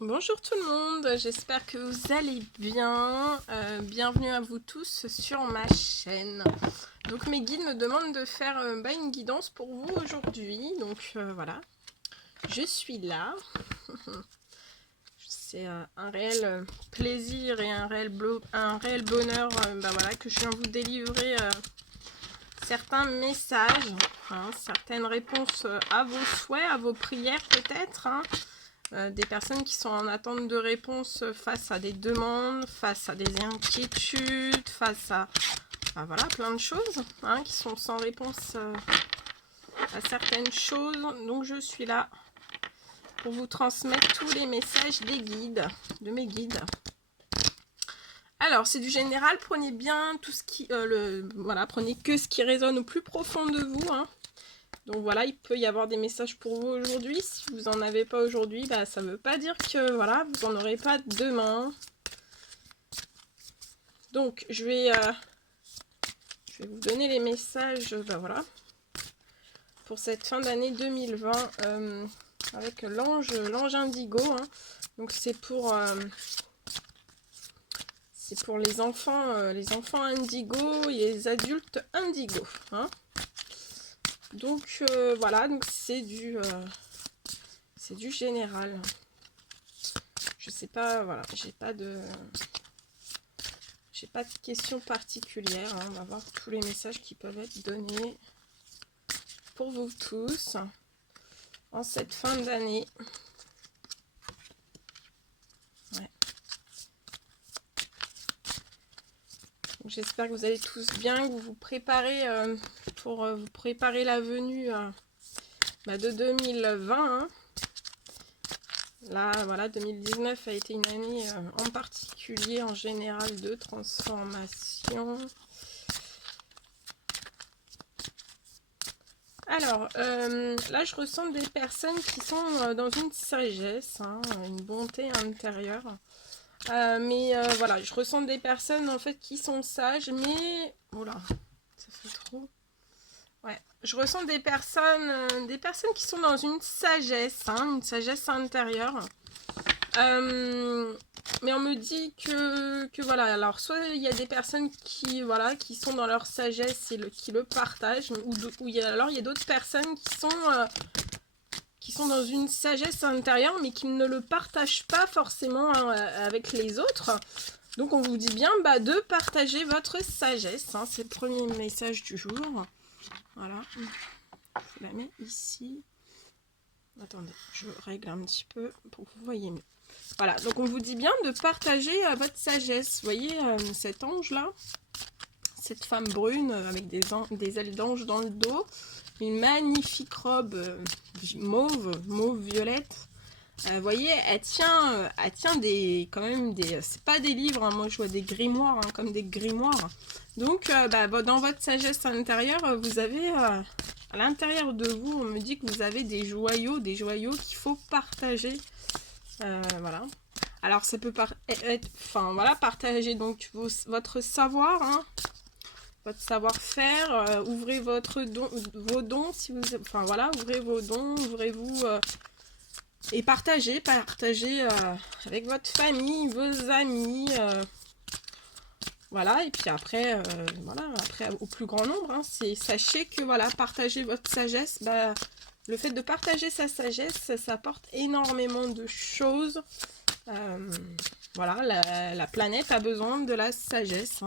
Bonjour tout le monde, j'espère que vous allez bien. Bienvenue à vous tous sur ma chaîne. Donc mes guides me demandent de faire une guidance pour vous aujourd'hui. Donc voilà, je suis là. C'est un réel plaisir et un réel bonheur voilà, que je viens vous délivrer certains messages, certaines réponses à vos souhaits, à vos prières peut-être. Des personnes qui sont en attente de réponses face à des demandes, face à des inquiétudes, face à voilà, plein de choses qui sont sans réponse à certaines choses. Donc je suis là pour vous transmettre tous les messages des guides, de mes guides. Alors c'est du général, prenez bien tout ce qui voilà, prenez que ce qui résonne au plus profond de vous. Donc voilà, il peut y avoir des messages pour vous aujourd'hui. Si vous n'en avez pas aujourd'hui, ça ne veut pas dire que voilà, vous n'en aurez pas demain. Donc je vais vous donner les messages voilà, pour cette fin d'année 2020 avec l'ange indigo. Donc c'est pour les enfants indigo et les adultes indigo. Donc voilà, donc c'est du général. Je sais pas, voilà, j'ai pas de questions particulières. On va voir tous les messages qui peuvent être donnés pour vous tous en cette fin d'année. Ouais. J'espère que vous allez tous bien, que vous vous préparez pour vous préparer la venue de 2020. Là, voilà, 2019 a été une année en particulier, en général, de transformation. Alors, là, je ressens des personnes qui sont dans une sagesse, une bonté intérieure. Mais voilà, je ressens des personnes, en fait, qui sont sages, mais... Oula, ça fait trop... Ouais, je ressens des personnes qui sont dans une sagesse intérieure. Mais on me dit que voilà, alors soit il y a des personnes qui voilà, qui sont dans leur sagesse et qui le partagent, ou il y a d'autres personnes qui sont dans une sagesse intérieure mais qui ne le partagent pas forcément avec les autres. Donc on vous dit bien de partager votre sagesse, c'est le premier message du jour. Voilà, je la mets ici. Attendez, je règle un petit peu pour que vous voyez mieux. Voilà, donc on vous dit bien de partager votre sagesse. Vous voyez cet ange-là, cette femme brune avec des ailes d'ange dans le dos, une magnifique robe mauve violette. Vous voyez, elle tient quand même des... C'est pas des livres, moi je vois des grimoires, comme des grimoires. Donc, dans votre sagesse intérieure, vous avez... à l'intérieur de vous, on me dit que vous avez des joyaux qu'il faut partager. Voilà. Alors ça peut être, partager donc votre savoir, votre savoir-faire. Ouvrez vos dons, si vous, ouvrez vos dons, ouvrez-vous et partagez avec votre famille, vos amis. Voilà, et puis après, après au plus grand nombre, sachez que voilà, partager votre sagesse, le fait de partager sa sagesse, ça apporte énormément de choses. Voilà, la planète a besoin de la sagesse,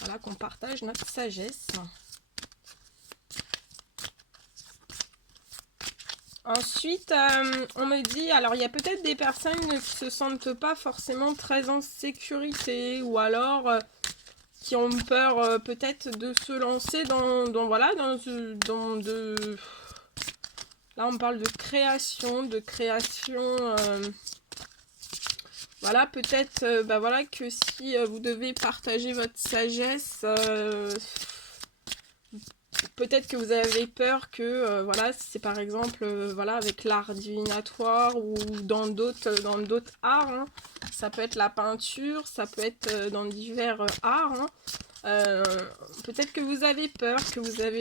voilà, qu'on partage notre sagesse. Ensuite, on me dit, alors il y a peut-être des personnes qui se sentent pas forcément très en sécurité, ou alors qui ont peur peut-être de se lancer là on parle de création, voilà, peut-être voilà, que si vous devez partager votre sagesse, peut-être que vous avez peur que, voilà, si c'est par exemple, voilà, avec l'art divinatoire ou dans d'autres arts, ça peut être la peinture, ça peut être dans divers arts, Peut-être que vous avez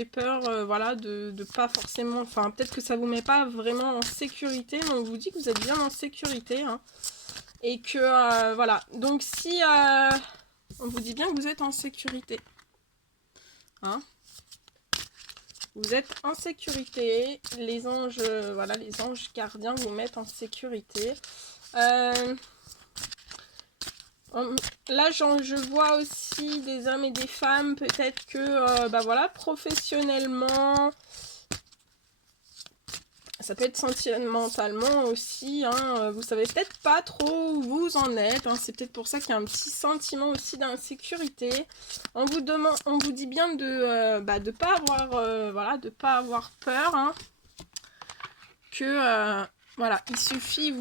peur, voilà, de pas forcément, enfin peut-être que ça vous met pas vraiment en sécurité, mais on vous dit que vous êtes bien en sécurité, hein, et que voilà, donc si on vous dit bien que vous êtes en sécurité, hein, vous êtes en sécurité, les anges, voilà, les anges gardiens vous mettent en sécurité. Là, je vois aussi des hommes et des femmes, peut-être que, bah voilà, professionnellement, ça peut être sentimentalement aussi, hein, vous savez peut-être pas trop où vous en êtes, hein, c'est peut-être pour ça qu'il y a un petit sentiment aussi d'insécurité. On vous dit bien de pas avoir, voilà, de pas avoir peur, hein, que voilà, il suffit,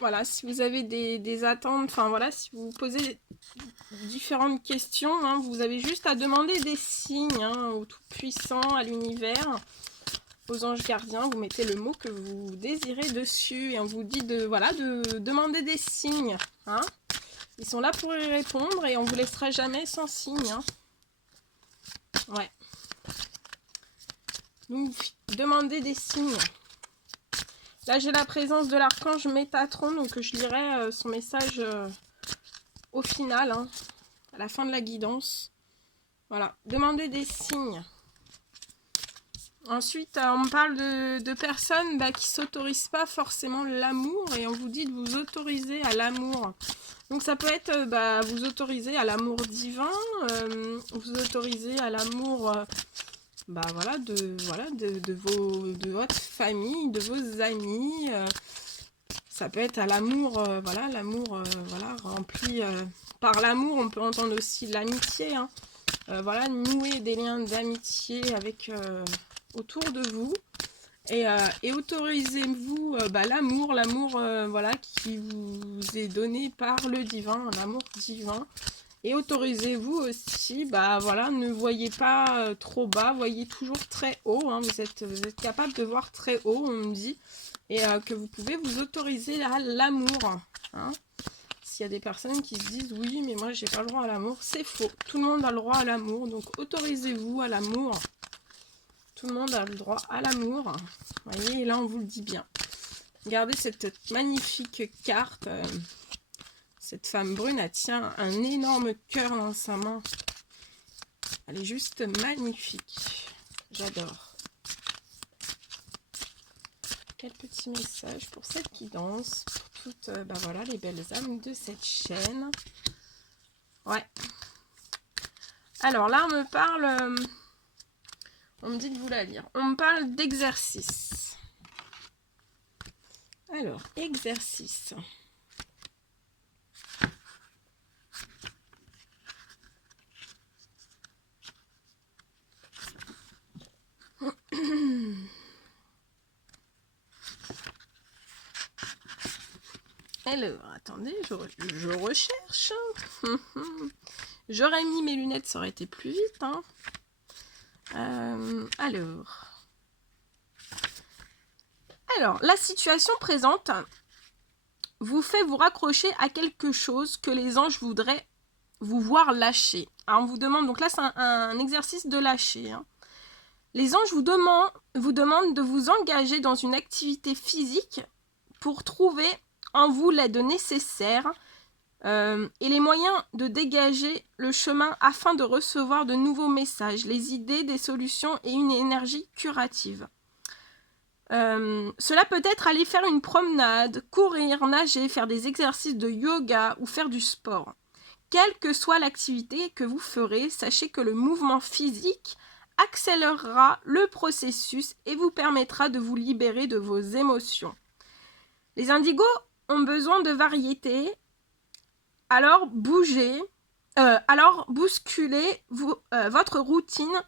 voilà, si vous avez des attentes, enfin voilà, si vous posez différentes questions, hein, vous avez juste à demander des signes, hein, au Tout-Puissant, à l'univers, aux anges gardiens, vous mettez le mot que vous désirez dessus et on vous dit de demander des signes, hein. Ils sont là pour y répondre et on vous laissera jamais sans signe, hein. Ouais. Donc demandez des signes. Là j'ai la présence de l'archange Métatron, donc je lirai son message au final, hein, à la fin de la guidance. Voilà, demandez des signes. Ensuite, on me parle de personnes qui ne s'autorisent pas forcément l'amour et on vous dit de vous autoriser à l'amour. Donc ça peut être vous autoriser à l'amour divin, vous autoriser à l'amour voilà, de votre famille, de vos amis. Ça peut être à l'amour, voilà, l'amour voilà, rempli par l'amour. On peut entendre aussi l'amitié, hein. Voilà, nouer des liens d'amitié avec autour de vous et autorisez-vous l'amour voilà, qui vous est donné par le divin, l'amour divin. Et autorisez-vous aussi, voilà, ne voyez pas trop bas, voyez toujours très haut, hein, vous êtes capable de voir très haut, on me dit, et que vous pouvez vous autoriser à l'amour, hein. S'il y a des personnes qui se disent oui mais moi j'ai pas le droit à l'amour, c'est faux, tout le monde a le droit à l'amour, donc autorisez-vous à l'amour, tout le monde a le droit à l'amour, vous voyez, et là on vous le dit bien. Regardez cette magnifique carte, cette femme brune, elle tient un énorme cœur dans sa main, elle est juste magnifique, j'adore. Quel petit message pour cette guidance, pour toutes voilà, les belles âmes de cette chaîne. Ouais. Alors là, on me parle, on me dit de vous la lire. On me parle d'exercice. Alors, exercice. Alors, attendez, je recherche. J'aurais mis mes lunettes, ça aurait été plus vite, hein. Alors, la situation présente vous fait vous raccrocher à quelque chose que les anges voudraient vous voir lâcher. Alors, on vous demande, donc là, c'est un exercice de lâcher, hein. Les anges vous demandent de vous engager dans une activité physique pour trouver en vous l'aide nécessaire et les moyens de dégager le chemin afin de recevoir de nouveaux messages, les idées, des solutions et une énergie curative. Cela peut être aller faire une promenade, courir, nager, faire des exercices de yoga ou faire du sport. Quelle que soit l'activité que vous ferez, sachez que le mouvement physique accélérera le processus et vous permettra de vous libérer de vos émotions. Les indigos ont besoin de variété, alors bousculer votre routine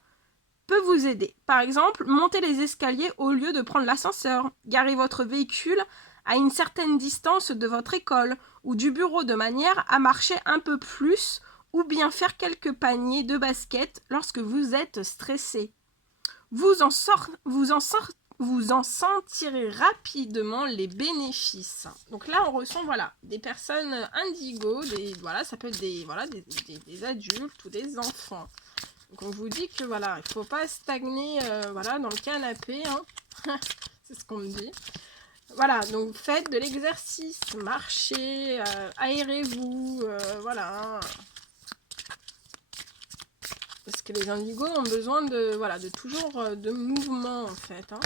peut vous aider. Par exemple, monter les escaliers au lieu de prendre l'ascenseur, garer votre véhicule à une certaine distance de votre école ou du bureau de manière à marcher un peu plus ou bien faire quelques paniers de basket lorsque vous êtes stressé. Vous en vous en sentirez rapidement les bénéfices. Donc là, on ressent, voilà, des personnes indigo, voilà, ça peut être des adultes ou des enfants. Donc on vous dit que voilà, il ne faut pas stagner voilà, dans le canapé, hein. C'est ce qu'on me dit. Voilà, donc faites de l'exercice, marchez, aérez-vous, voilà. Parce que les indigos ont besoin de, voilà, de toujours de mouvement en fait, hein.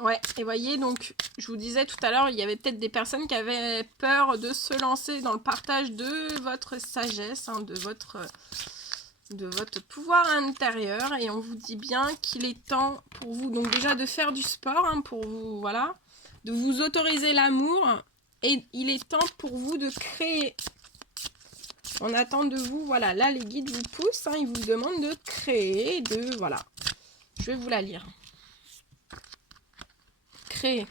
Ouais, et voyez, donc, je vous disais tout à l'heure, il y avait peut-être des personnes qui avaient peur de se lancer dans le partage de votre sagesse, hein, de votre pouvoir intérieur. Et on vous dit bien qu'il est temps pour vous, donc déjà de faire du sport, hein, pour vous, voilà, de vous autoriser l'amour. Et il est temps pour vous de créer. On attend de vous, voilà, là les guides vous poussent, hein, ils vous demandent de créer, voilà. Je vais vous la lire. Créer.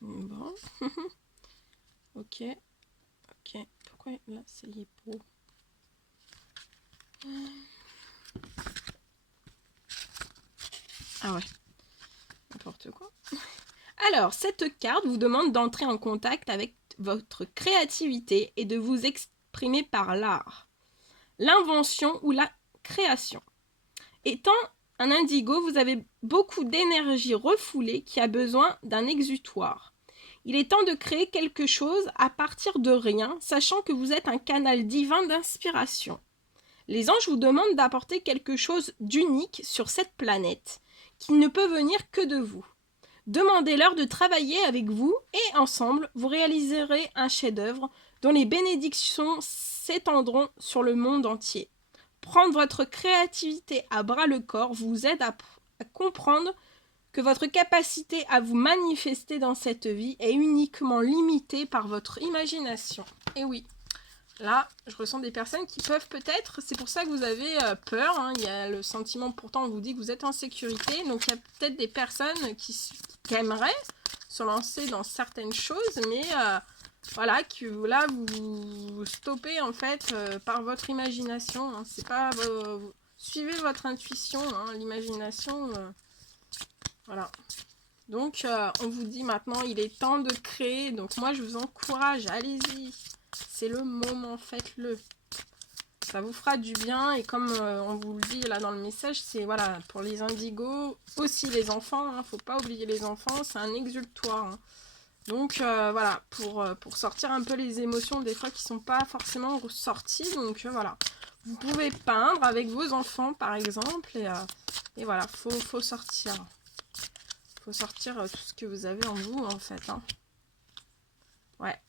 Bon. Ok. Ok. Pourquoi là c'est lié pour... Ah ouais. N'importe quoi. Alors, cette carte vous demande d'entrer en contact avec votre créativité et de vous exprimer par l'art, l'invention ou la création. Étant un indigo, vous avez beaucoup d'énergie refoulée qui a besoin d'un exutoire. Il est temps de créer quelque chose à partir de rien, sachant que vous êtes un canal divin d'inspiration. Les anges vous demandent d'apporter quelque chose d'unique sur cette planète, qui ne peut venir que de vous. Demandez-leur de travailler avec vous et ensemble, vous réaliserez un chef-d'œuvre dont les bénédictions s'étendront sur le monde entier. Prendre votre créativité à bras-le-corps vous aide à comprendre que votre capacité à vous manifester dans cette vie est uniquement limitée par votre imagination. Et oui, là, je ressens des personnes qui peuvent peut-être, c'est pour ça que vous avez peur, hein, il y a le sentiment, pourtant on vous dit que vous êtes en sécurité, donc il y a peut-être des personnes qui aimeraient se lancer dans certaines choses, mais voilà, que là vous stoppez en fait par votre imagination, hein, c'est pas suivez votre intuition, hein, l'imagination, voilà. Donc on vous dit maintenant il est temps de créer, donc moi je vous encourage, allez-y. C'est le moment, faites-le. Ça vous fera du bien et comme on vous le dit là dans le message, c'est voilà, pour les indigos, aussi les enfants, hein, faut pas oublier les enfants, c'est un exutoire. Hein. Donc voilà, pour sortir un peu les émotions des fois qui sont pas forcément ressorties. Donc voilà, vous pouvez peindre avec vos enfants par exemple et voilà, faut sortir. Faut sortir tout ce que vous avez en vous en fait. Hein. Ouais.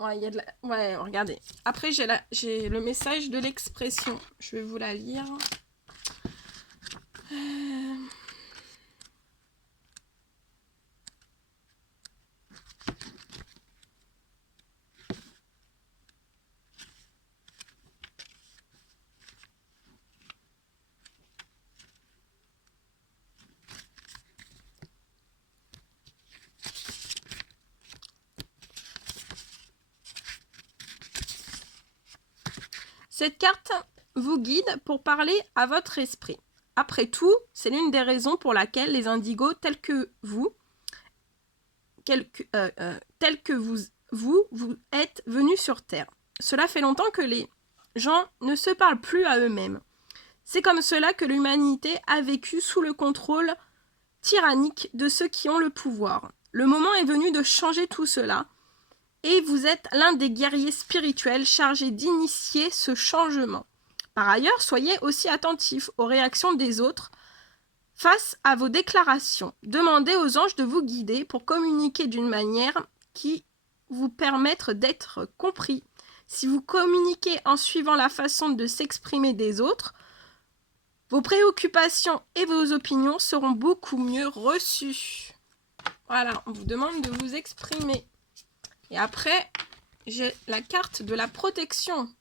Ouais, il y a de la... ouais, regardez. Après, j'ai le message de l'expression. Je vais vous la lire. Cette carte vous guide pour parler à votre esprit. Après tout, c'est l'une des raisons pour laquelle les indigos tels que vous, vous êtes venus sur Terre. Cela fait longtemps que les gens ne se parlent plus à eux-mêmes. C'est comme cela que l'humanité a vécu sous le contrôle tyrannique de ceux qui ont le pouvoir. Le moment est venu de changer tout cela, et vous êtes l'un des guerriers spirituels chargés d'initier ce changement. Par ailleurs, soyez aussi attentifs aux réactions des autres face à vos déclarations. Demandez aux anges de vous guider pour communiquer d'une manière qui vous permette d'être compris. Si vous communiquez en suivant la façon de s'exprimer des autres, vos préoccupations et vos opinions seront beaucoup mieux reçues. Voilà, on vous demande de vous exprimer. Et après, j'ai la carte de la protection.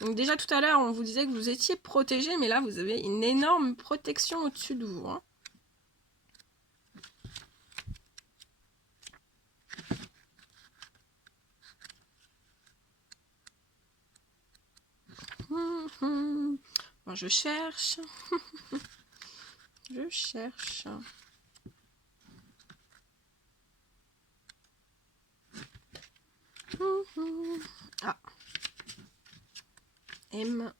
Donc déjà tout à l'heure, on vous disait que vous étiez protégé, mais là, vous avez une énorme protection au-dessus de vous. Hein. Enfin, je cherche. Je cherche. Ah. M.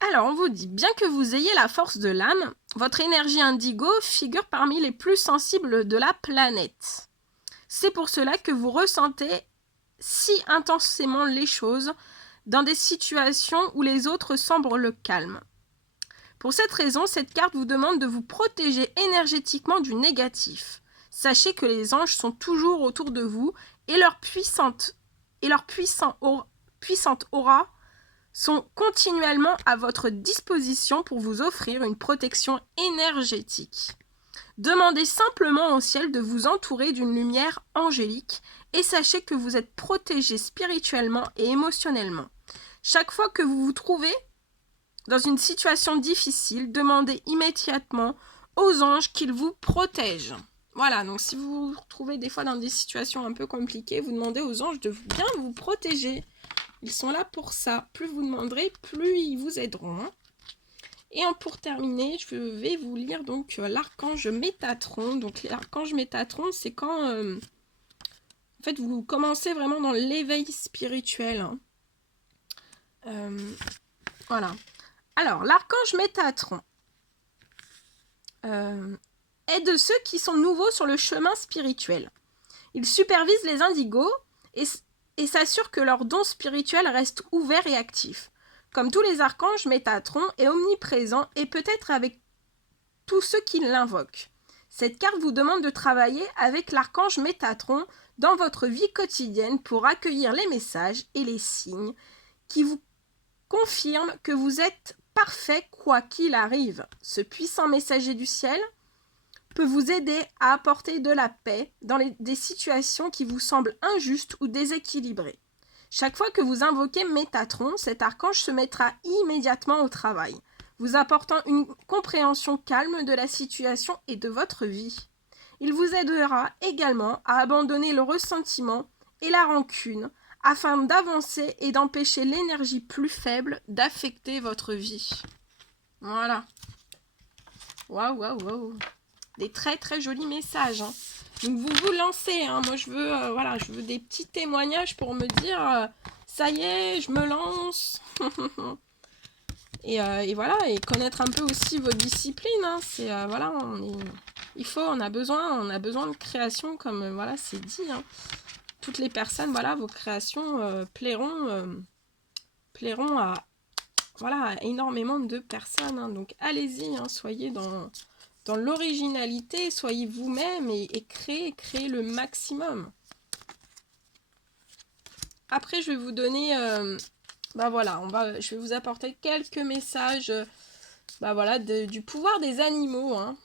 Alors, on vous dit, bien que vous ayez la force de l'âme, votre énergie indigo figure parmi les plus sensibles de la planète. C'est pour cela que vous ressentez si intensément les choses dans des situations où les autres semblent calmes. Pour cette raison, cette carte vous demande de vous protéger énergétiquement du négatif. Sachez que les anges sont toujours autour de vous et leur puissante aura sont continuellement à votre disposition pour vous offrir une protection énergétique. Demandez simplement au ciel de vous entourer d'une lumière angélique et sachez que vous êtes protégé spirituellement et émotionnellement. Chaque fois que vous vous trouvez dans une situation difficile, demandez immédiatement aux anges qu'ils vous protègent. Voilà, donc si vous vous retrouvez des fois dans des situations un peu compliquées, vous demandez aux anges de bien vous protéger. Ils sont là pour ça. Plus vous demanderez, plus ils vous aideront. Et pour terminer, je vais vous lire donc l'archange Métatron. Donc l'archange Métatron, c'est quand en fait vous commencez vraiment dans l'éveil spirituel. Voilà. Alors, l'archange Métatron est de ceux qui sont nouveaux sur le chemin spirituel. Il supervise les indigos et s'assure que leurs dons spirituels restent ouverts et actifs. Comme tous les archanges, Métatron est omniprésent et peut être avec tous ceux qui l'invoquent. Cette carte vous demande de travailler avec l'archange Métatron dans votre vie quotidienne pour accueillir les messages et les signes qui vous confirment que vous êtes parfait quoi qu'il arrive. Ce puissant messager du ciel peut vous aider à apporter de la paix dans des situations qui vous semblent injustes ou déséquilibrées. Chaque fois que vous invoquez Métatron, cet archange se mettra immédiatement au travail, vous apportant une compréhension calme de la situation et de votre vie. Il vous aidera également à abandonner le ressentiment et la rancune afin d'avancer et d'empêcher l'énergie plus faible d'affecter votre vie. Voilà. Waouh, waouh, waouh. Des très très jolis messages. Hein. Donc vous vous lancez. Hein. Moi je veux, voilà, je veux des petits témoignages pour me dire ça y est, je me lance. et voilà, et connaître un peu aussi vos disciplines. Hein. C'est voilà, on a besoin de création comme voilà, c'est dit. Hein. Toutes les personnes, voilà, vos créations plairont à voilà, à énormément de personnes. Hein. Donc allez-y, hein, soyez dans l'originalité, soyez vous-même et créez le maximum. Après, je vais vous donner, voilà, je vais vous apporter quelques messages, voilà, du pouvoir des animaux, hein.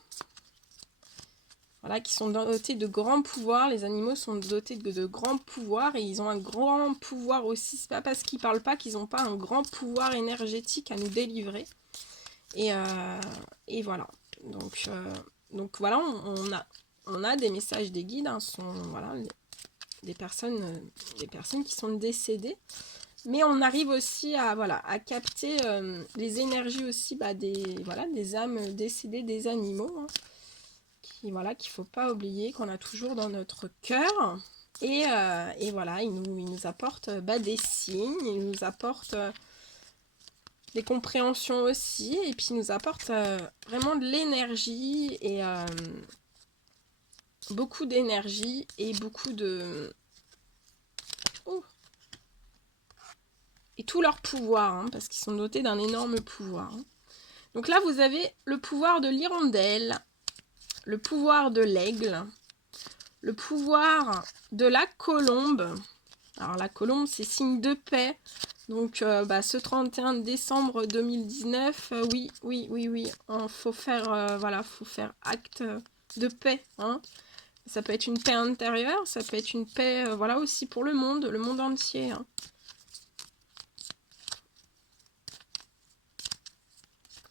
Voilà, qui sont dotés de grands pouvoirs. Les animaux sont dotés de grands pouvoirs et ils ont un grand pouvoir aussi. C'est pas parce qu'ils parlent pas qu'ils n'ont pas un grand pouvoir énergétique à nous délivrer. Et voilà. Donc voilà, on a des messages des guides, hein, voilà, des personnes qui sont décédées. Mais on arrive aussi à capter les énergies aussi des âmes décédées des animaux. Hein. Qu'il ne faut pas oublier qu'on a toujours dans notre cœur. Et voilà, ils nous apportent des signes, ils nous apportent des compréhensions aussi, et puis ils nous apportent vraiment de l'énergie, et beaucoup d'énergie, et beaucoup de... Oh. Et tout leur pouvoir, hein, parce qu'ils sont dotés d'un énorme pouvoir. Hein. Donc là, vous avez le pouvoir de l'hirondelle, le pouvoir de l'aigle, le pouvoir de la colombe. Alors la colombe, c'est signe de paix. Donc ce 31 décembre 2019, oui, faut faire, faut faire acte de paix. Hein. Ça peut être une paix intérieure, ça peut être une paix aussi pour le monde entier. Hein.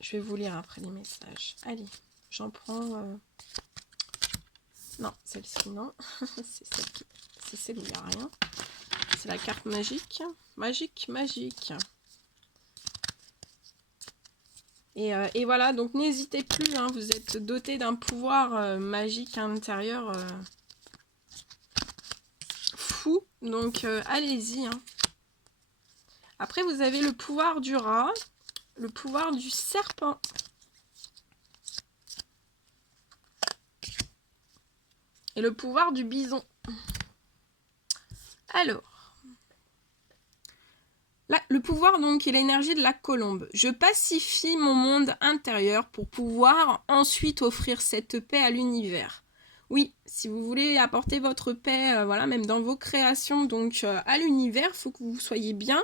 Je vais vous lire après les messages. Allez, j'en prends... Non, celle-ci, non. C'est celle où il n'y a rien. C'est la carte magique. Magique, magique. Et voilà, donc n'hésitez plus, hein, vous êtes doté d'un pouvoir magique intérieur fou. Donc allez-y. Hein. Après, vous avez le pouvoir du rat, le pouvoir du serpent. Et le pouvoir du bison. Alors. Là, le pouvoir donc est l'énergie de la colombe. Je pacifie mon monde intérieur pour pouvoir ensuite offrir cette paix à l'univers. Oui, si vous voulez apporter votre paix, voilà, même dans vos créations, donc à l'univers, il faut que vous soyez bien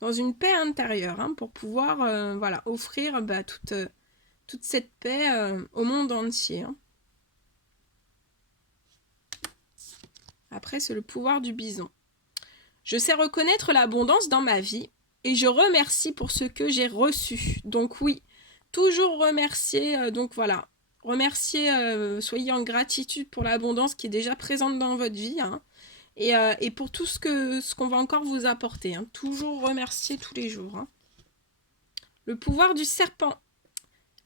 dans une paix intérieure, hein, pour pouvoir, voilà, offrir toute cette paix au monde entier. Hein. Après, c'est le pouvoir du bison. Je sais reconnaître l'abondance dans ma vie et je remercie pour ce que j'ai reçu. Donc oui, toujours remercier, donc voilà, remercier, soyez en gratitude pour l'abondance qui est déjà présente dans votre vie, hein, et pour tout ce qu'on va encore vous apporter. Hein. Toujours remercier tous les jours. Hein. Le pouvoir du serpent.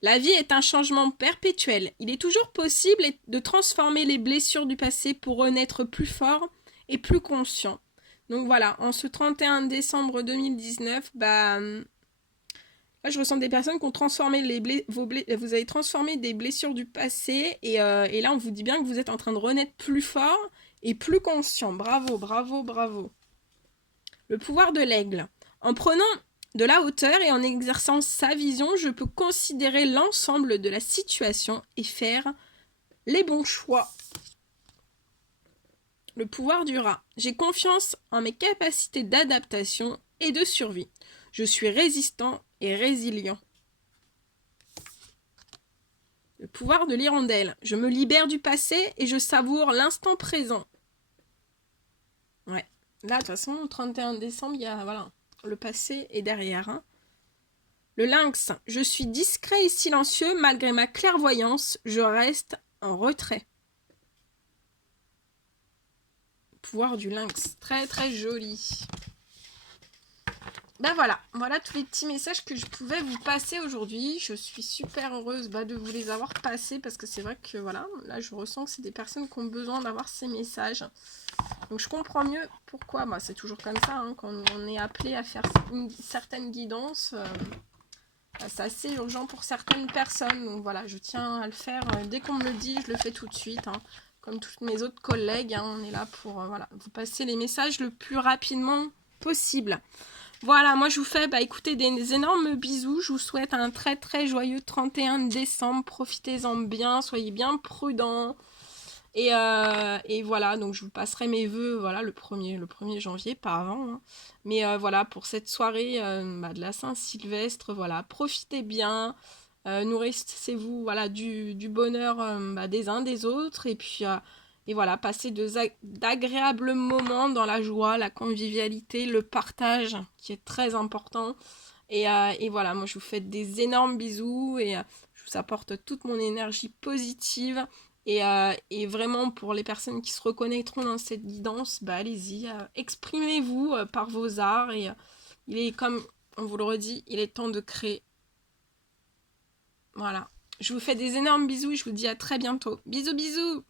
La vie est un changement perpétuel. Il est toujours possible de transformer les blessures du passé pour renaître plus fort et plus conscient. Donc voilà, en ce 31 décembre 2019, là je ressens des personnes qui ont transformé vous avez transformé des blessures du passé et là on vous dit bien que vous êtes en train de renaître plus fort et plus conscient. Bravo, bravo, bravo. Le pouvoir de l'aigle. En prenant de la hauteur et en exerçant sa vision, je peux considérer l'ensemble de la situation et faire les bons choix. Le pouvoir du rat. J'ai confiance en mes capacités d'adaptation et de survie. Je suis résistant et résilient. Le pouvoir de l'hirondelle. Je me libère du passé et je savoure l'instant présent. Ouais. Là, de toute façon, le 31 décembre, il y a, voilà, le passé est derrière. Hein. Le lynx. Je suis discret et silencieux. Malgré ma clairvoyance, je reste en retrait. Pouvoir du lynx, très très joli. Ben voilà tous les petits messages que je pouvais vous passer aujourd'hui. Je suis super heureuse de vous les avoir passés parce que c'est vrai que voilà, là je ressens que c'est des personnes qui ont besoin d'avoir ces messages. Donc je comprends mieux pourquoi, c'est toujours comme ça, hein, quand on est appelé à faire une certaine guidance, c'est assez urgent pour certaines personnes. Donc voilà, je tiens à le faire, dès qu'on me le dit, je le fais tout de suite. Hein. Comme toutes mes autres collègues, hein, on est là pour vous passer les messages le plus rapidement possible. Voilà, moi je vous fais écoutez, des énormes bisous. Je vous souhaite un très très joyeux 31 décembre. Profitez-en bien, soyez bien prudents. Et voilà, donc je vous passerai mes vœux le 1er janvier, pas avant. Hein. Mais voilà, pour cette soirée de la Saint-Sylvestre, voilà, profitez bien. Nourrissez-vous du bonheur des uns des autres et puis et voilà, passez d'agréables moments dans la joie, la convivialité, le partage qui est très important et voilà, moi je vous fais des énormes bisous et je vous apporte toute mon énergie positive et vraiment pour les personnes qui se reconnaîtront dans cette guidance, allez-y, exprimez-vous par vos arts et il est, comme on vous le redit, il est temps de créer. Voilà. Je vous fais des énormes bisous et je vous dis à très bientôt. Bisous, bisous!